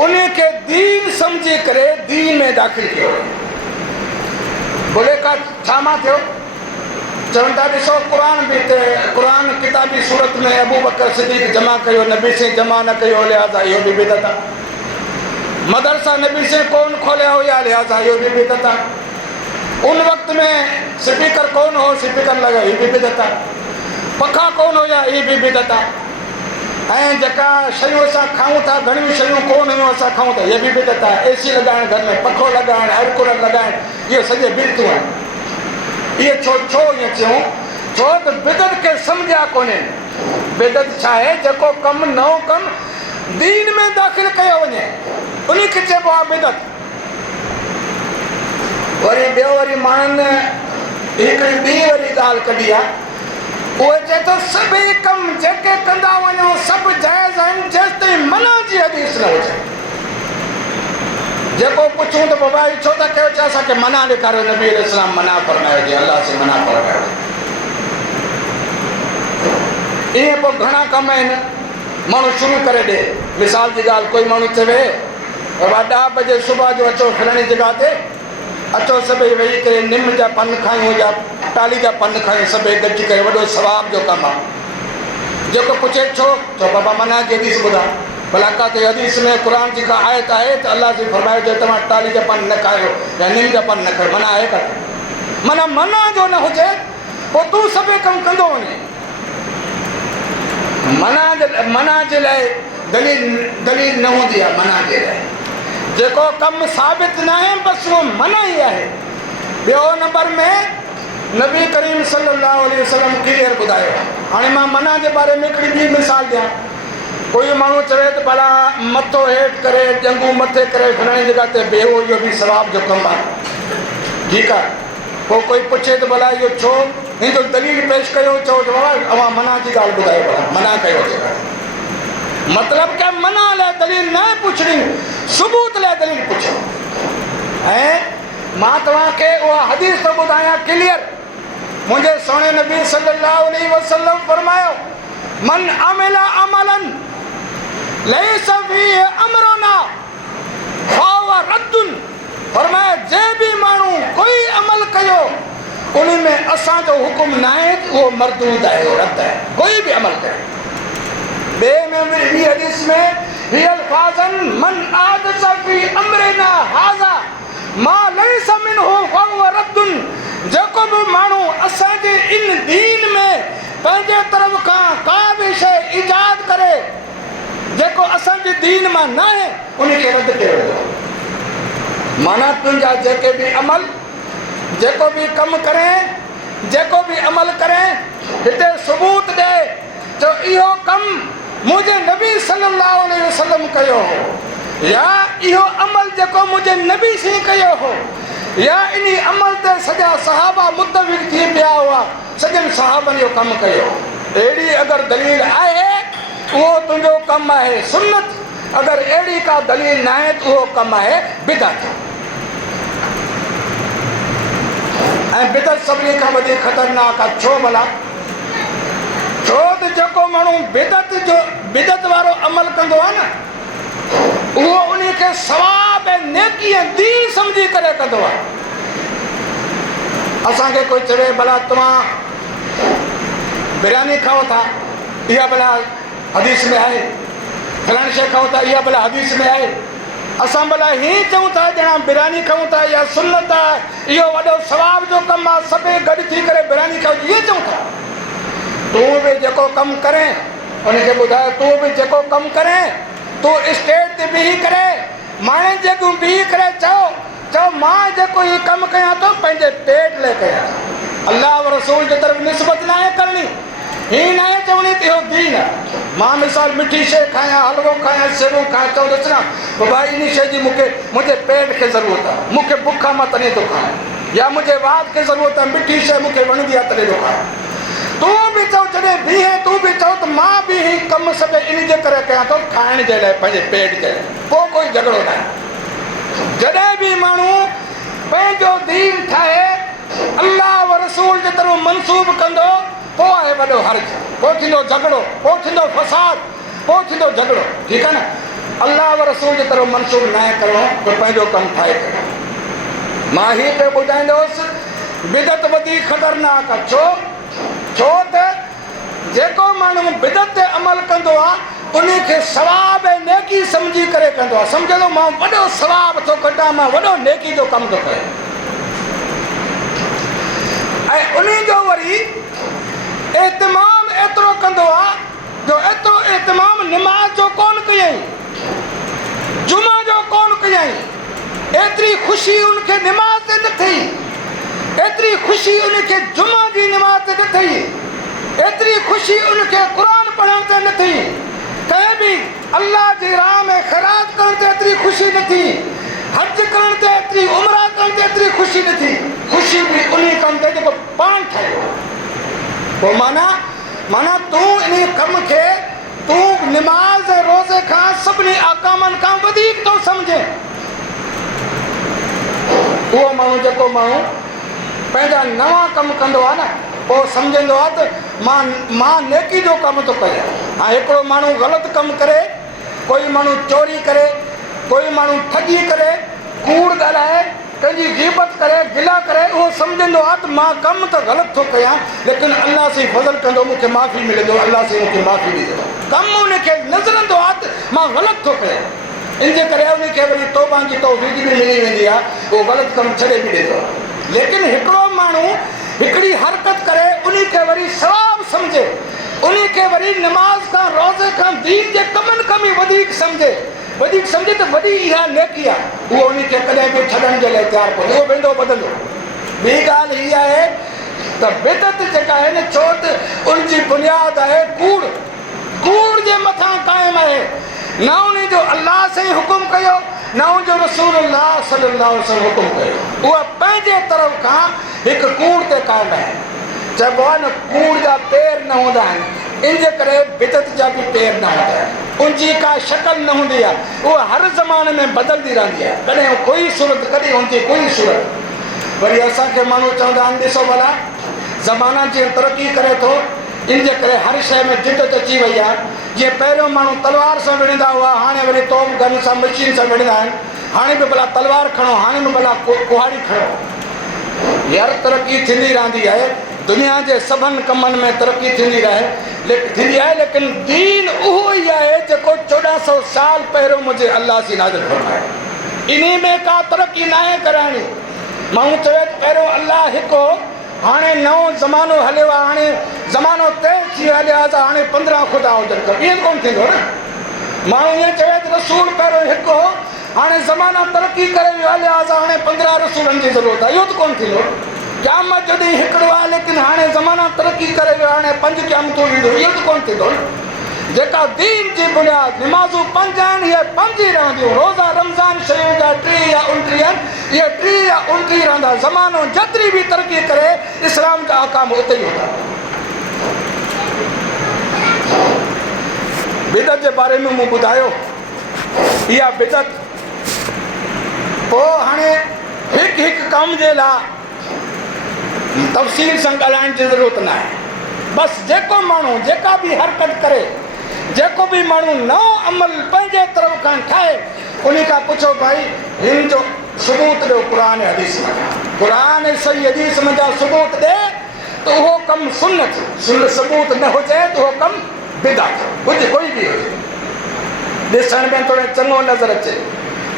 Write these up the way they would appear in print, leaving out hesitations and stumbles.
उन्हें के दीन समझी करे दीन में दाखिल किया। बोले का ठामा थियो चवंदा ॾिसो कुरान भी ते कुरान किताबी सूरत में अबू बकर सिद्दीक जमा कयो नबी से जमा न कयो लिहाज़ा इहो भी बिदअत आहे। मदरसा नबी से कौन खोलिया हुआ लिहाज़ा इहो भी बिदअत आहे। उन वक्त में स्पीकर कौन हो स्पीकर लगा ये भी बिदअत आहे। पखा कौन हुआ ये भी बिदअत आहे। ऐं जेका शयूं असां खाऊं था घणियूं शयूं कोन हुयूं असां खाऊं था ये भी बिदअत आहे। एसी लॻाइण घर में पखो लॻाइण एयर कूलर लॻाइण इहे सॼे बिदअतूं आहिनि। ये छो ईअं चयूं छो त बिदअत खे सम्झिया कोन्हे। बिदअत छा आहे जेको कमु नओं कमु दीन में दाख़िल कयो वञे उन खे चइबो आहे बिदअत। वरी ॿियो वरी माण्हुनि हिकिड़ी ॿी वरी ॻाल्हि कढी आहे उहे चए थो सभई कमु जेके कंदा वञो सभु जाइज़ आहिनि जेसि ताईं मना जी हदीस न हुजे। जेको पुछूं त बाबा छो था कयो छा असांखे मना ॾेखारियो नबी अलैहिस्सलाम मना फरमायो जी अलाह से मना फरमायो। ईअं पोइ घणा कम आहिनि माण्हू शुरू करे ॾे। मिसाल जी ॻाल्हि कोई माण्हू चवे बाबा 10 बजे सुबुह जो अचो फलाणी जॻह ते अचो सभई वेही करे निम जा पन खायूं या टाली जा पन खायूं सभई गॾिजी करे वॾो सवाब जो कमु आहे। जेको पुछे छो चओ बाबा मना जी हदीस ॿुधा भला काथे हदीस में क़ुरान जी का आयत आहे त अलाह जी फरमायो जो तव्हां टाली जा पन न खायो या निम जा पन न खायो मना आहे काथे। माना मना जो न हुजे पोइ तूं सभई कमु कंदो वञे। मना जे लाइ दलील न हूंदी आहे। मना जे लाइ जेको कमु साबित न आहे बसि उहो मना ई आहे। ॿियो नंबर में नबी करीम सल्लल्लाहु अलैहि वसल्लम क्लियर ॿुधायो। हाणे मां मना जे बारे में हिकिड़ी ॿी मिसाल ॾियां। कोई माण्हू चवे त भला मथो हेठि करे ॼंगू मथे करे फलाणी जॻह ते बेहो इहो बि सवाब जो कमु आहे। ठीकु आहे। पोइ कोई पुछे त भला इहो छो हिन जो दलील पेश कयो चओ त बाबा अवां मना जी ॻाल्हि ॿुधायो भला मना कयो मतिलबु कि मना लाइ दलील न पुछणी सबूत लाइ दलील पुछो। ऐं मां तव्हांखे उहा हदीस थो ॿुधायां क्लियर। मुंहिंजे सोणे नबी सल्लल्लाहु अलैहि वसल्लम फरमायो मन अमिला अमलन लैस फीह अमरुना फहुव रद्दुन। फरमाया जे बि माण्हू कोई अमल कयो उन में असांजो हुकुम न आहे उहो मरदूद आहे रद्द आहे। कोई बि अमल करे ॿिए में ॿी हदीस में ही अल्फाज़न मन आदस फी अमरिना हाज़ा मा लैस मिनहु फहुव रद्दुन। जेको बि माण्हू असांजे इन दीन में पंहिंजे तरफ़ खां का बि शइ ईजाद करे जेको असांजे दीन मां न आहे उनखे रद्द कयो वेंदो। माना तुंहिंजा जेके बि अमल जेको बि कमु करे जेको बि अमल करे हिते सबूत ॾे जो इहो कमु मुंहिंजे नबी सल्लल्लाहु अलैहि वसल्लम कयो हो या इहो अमल जेको मुंहिंजे नबी से कयो हो या इन अमल ते सॼा सहाबा मुतफ़िक़ थी पिया हुआ सॼनि सहाबनि इहो कमु कयो। अहिड़ी अगरि दलील आहे उहो तुंहिंजो कमु आहे सुन्नत। अगरि अहिड़ी का दलील न आहे त उहो कमु आहे बिदअत। ऐं बिदअत सभिनी खां वधीक ख़तरनाक आहे। छो भला? छो त जेको माण्हू बिदअत वारो अमल कंदो आहे न उहो उन खे सवाब ऐं नेकी ऐं दीन सम्झी करे कंदो आहे। असांखे कोई चवे भला तव्हां बिरयानी खाओ था इहा भला हदीस में आहे फलाणी शइ खाओ था इहा भला हदीस में आहे। असां भला हीअं चऊं था ॼणा बिरयानी खाऊं था या सुन्नत आहे इहो वॾो सवाब जो कमु आहे सभई गॾु थी करे बिरयानी खाओ ईअं चऊं था। तूं बि जेको कमु करे उनखे ॿुधाए तूं बि जेको कमु करे तूं स्टेज ते बीही करे माण्हुनि जेको बीही करे चओ मां जेको हीउ कमु कयां थो पंहिंजे पेट लाइ कयां थो। अलाह और रसूल जे तरफ़ निस्बत न आहे करणी हीअं न आहे चवणी त इहो दीन आहे। मां मिसाल मिठी शइ खायां हलवो खायां सेवूं खायां चओ ॾिसणा बाबा इन शइ जी मुंहिंजे पेट खे ज़रूरत आहे मूंखे बुख आहे मां तॾहिं थो खायां या मुंहिंजे वात खे ज़रूरत आहे मिठी शइ मूंखे वणंदी आहे तॾहिं थो खायां। तूं बि चओ जॾहिं बीहे तूं बि चओ त मां बि हीउ कमु सभु इन जे करे कयां थो खाइण जे लाइ पंहिंजे पेट जे लाइ। पोइ कोई झगड़ो न आहे। जॾहिं बि माण्हू पंहिंजो दीन ठाहे अलाह व रसूल जे तरफ़ मनसूब कंदो पोइ आहे वॾो हर्ज। पोइ थींदो झगड़ो पोइ थींदो फसाद पोइ थींदो झगड़ो। ठीकु आहे न। अल्लाह व रसूल जी तरफ़ मनसूब न करणो त पंहिंजो कमु ठाहे करे। मां हीअ पियो ॿुधाईंदुसि बिदत वधीक ख़तरनाक आहे। छो त जेको माण्हू बिदत ते अमल कंदो आहे उन खे सवाब ऐं नेकी सम्झी करे कंदो आहे। सम्झंदो मां वॾो सवाब थो कढां, मां वॾो नेकी जो कमु थो कयां। ऐं उन जो वरी एतिमाम एतिरो कंदो आहे जो एतिरो एतिमाम निमाज़ जो कोन कयईं, जुमा जो कोन कयईं, एतिरी ख़ुशी उनखे निमाज़ ते न थी, एतिरी ख़ुशी उनखे जुमा जी निमाज़ ते न थी, एतिरी ख़ुशी उनखे क़ुर पढ़ण ते न थी, कंहिं बि अल्लाह जी राह में ख़ैरात करण ते एतिरी ख़ुशी न थी, हज करण ते एतिरी, उमरा करण ते एतिरी ख़ुशी न थी। ख़ुशी बि उन कम ते जेको पाण ठाहियो। पोइ माना तूं इन कम खे तूं निमाज़ ऐं रोज़े खां सभिनी आकामनि खां वधीक थो सम्झे। उहो माण्हू जेको माण्हू पंहिंजा नवां कमु कंदो आहे न, पोइ सम्झंदो आहे त मां नेकी जो कमु थो कयां। ऐं हिकिड़ो माण्हू ग़लति कमु करे, कोई माण्हू चोरी करे, कोई माण्हू ठगी करे, कूड़ ॻाल्हाए, कंहिंजी ग़ीबत करे, गिला करे, उहो सम्झंदो आहे त मां कमु त ग़लति थो कयां, लेकिन अल्लाह सां फज़ल कंदो, मूंखे माफ़ी मिलंदो, अल्लाह सां मूंखे माफ़ी ॾींदो। कमु उनखे नज़रंदो आहे त मां ग़लति थो कयां, इन जे करे उनखे वरी तौबा जी तौफ़ीक़ बि मिली वेंदी आहे, उहो ग़लति कमु छॾे बि ॾींदो आहे। लेकिन हिकिड़ो माण्हू हिकिड़ी हरकत करे उनखे वरी सवाबु सम्झे, उनखे वरी निमाज़ खां, रोज़े खां, दीन जे कमनि खां बि वधीक सम्झे त वॾी इहा नेकी आहे, उहो उनखे कॾहिं बि छॾण जे लाइ तयारु कोन्हे, उहो वेंदो बदलंदो। ॿी ॻाल्हि हीअ आहे त बिदत जेका आहे न, छो त उनजी बुनियादु आहे कूड़ जे मथां क़ाइमु आहे। न उन जो अल्लाह सां हुकुम कयो, न उनजो रसूलुल्लाह सल्लल्लाहु अलैहि वसल्लम हुकुम कयो, उहा पंहिंजे तरफ़ खां हिकु कूड़ ते क़ाइमु आहे। चइबो आहे न कूड़ जा पेर न हूंदा आहिनि, इन जे करे बिदत जा बि पेर न हूंदा आहिनि, उनजी का शक्ल न हूंदी आहे, उहा हर ज़माने में बदिलंदी रहंदी आहे, कॾहिं कोई सूरत, कॾहिं हुनजी कोई सूरत। वरी असांखे माण्हू चवंदा आहिनि ॾिसो भला ज़माना जीअं तरक़ी करे थो, इन जे करे हर शइ में जिदत अची वई आहे। जीअं पहिरियों माण्हू तलवार सां विढ़ंदा हुआ, हाणे वरी तोप गन सां, मशीन सां विढ़ंदा आहिनि। हाणे बि भला तलवार खणो, हाणे बि भला कुहाड़ी खणो। यार तरक़ी थींदी रहंदी आहे, दुनिया जे सभिनि कमनि में तरक़ी थींदी आहे, लेकिन दीन उहो ई आहे जेको 1400 साल पहिरियों मुंहिंजे अल्लाह जी नाज़िल फरमाए। इन में का तरक़ी न आहे कराइणी। माण्हू चवे पहिरियों अल्लाह हिकु, हाणे नओं ज़मानो हलियो आहे, हाणे ज़मानो तेज़ थी हलियो आहे, हाणे 15 ख़ुदा हुजनि खपे, ईअं कोन थींदो न। माण्हू ईअं चवे त रसूल पहिरियों हिकु हो, हाणे ज़माना तरक़ी करे वियो हलियो आहे, हाणे 15 रसूलनि जी ज़रूरत आहे, इहो त कोन थींदो। क़यामत जॾहिं हिकिड़ो आहे, लेकिन हाणे ज़माना तरक़ी करे वियो, हाणे 5 क़यामतूं ईंदियूं, इहो त कोन थींदो न। जेका दीन जी बुनियाद निमाज़ूं 5 आहिनि, इहे 5 ई रहंदियूं। रोज़ा रमज़ान शयूं जा 30 या 29 आहिनि, इहे 30 या 29 रहंदा। ज़मानो जेतिरी बि तरक़ी करे, इस्लाम जा अहकाम उते ई हूंदा। बिदत जे बारे में मूं ॿुधायो, इहा बिदत। पोइ हाणे हिकु कम जे लाइ तफ़सील सां ॻाल्हाइण जी ज़रूरत न आहे। बसि जेको माण्हू, जेका बि हरकत करे, जेको बि माण्हू नओं अमल पंहिंजे तरफ़ खां ठाहे, उन खां पुछो भाई हिन जो सबूत ॾियो क़ुर ऐं हदीस में। क़ुर ऐं सही हदीस में जा सबूत ॾे त उहो कमु सुन्नत, सबूत न हुजे त उहो कमु बिदअत हुजे, कोई बि हुजे। ॾिसण में थोरो चङो नज़र अचे,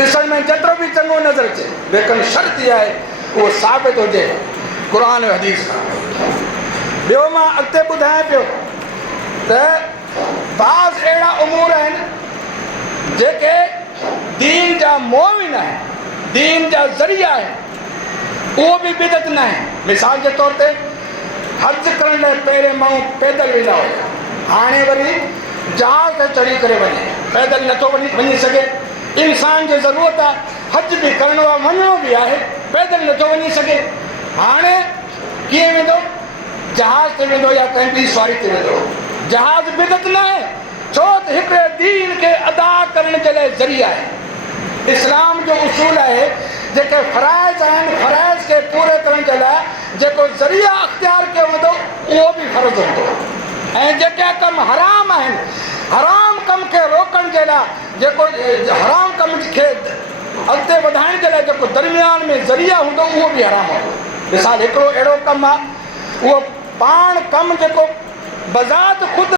ॾिसण में जेतिरो बि चङो नज़र अचे, लेकिन शर्त इहा आहे उहो साबित हुजे क़ुर ऐं हदीस खां। ॿियो मां अॻिते ॿुधायां पियो त बाज़ अहिड़ा उमूर आहिनि जेके दीन जा मुआविन आहिनि, दीन जा ज़रिया आहिनि, उहो बि बिदत न आहे। मिसाल जे तौर ते हज करण लाइ पहिरें माण्हू पैदल वेंदा हुया, हाणे वरी जहाज़ ते चढ़ी करे वञे, पैदल नथो वञी सघे। इंसान जी ज़रूरत आहे, हज बि करिणो आहे, वञिणो बि आहे, पैदल नथो वञी सघे। हाणे कीअं वेंदो? जहाज़ ते वेंदो या कंहिं ॿी सवारी ते वेंदो। जहाज़ बिदत न आहे, छो त हिकिड़े दीन खे अदा करण जे लाइ ज़रिया आहे। इस्लाम जो उसूल आहे जेके फ़राइज़ आहिनि, फ़राइज़ खे पूरे करण जे लाइ जेको ज़रिया अख़्तियार कयो वेंदो उहो बि फ़र्ज़ु हूंदो। ऐं जेके कम हराम आहिनि, हराम कम खे रोकण जे लाइ जेको हराम कम खे अॻिते वधाइण जे लाइ जेको दरमियान में ज़रिया हूंदो उहो बि हराम हूंदो। मिसाल हिकिड़ो अहिड़ो कमु आहे, उहो पाण कमु जेको बज़ात ख़ुदि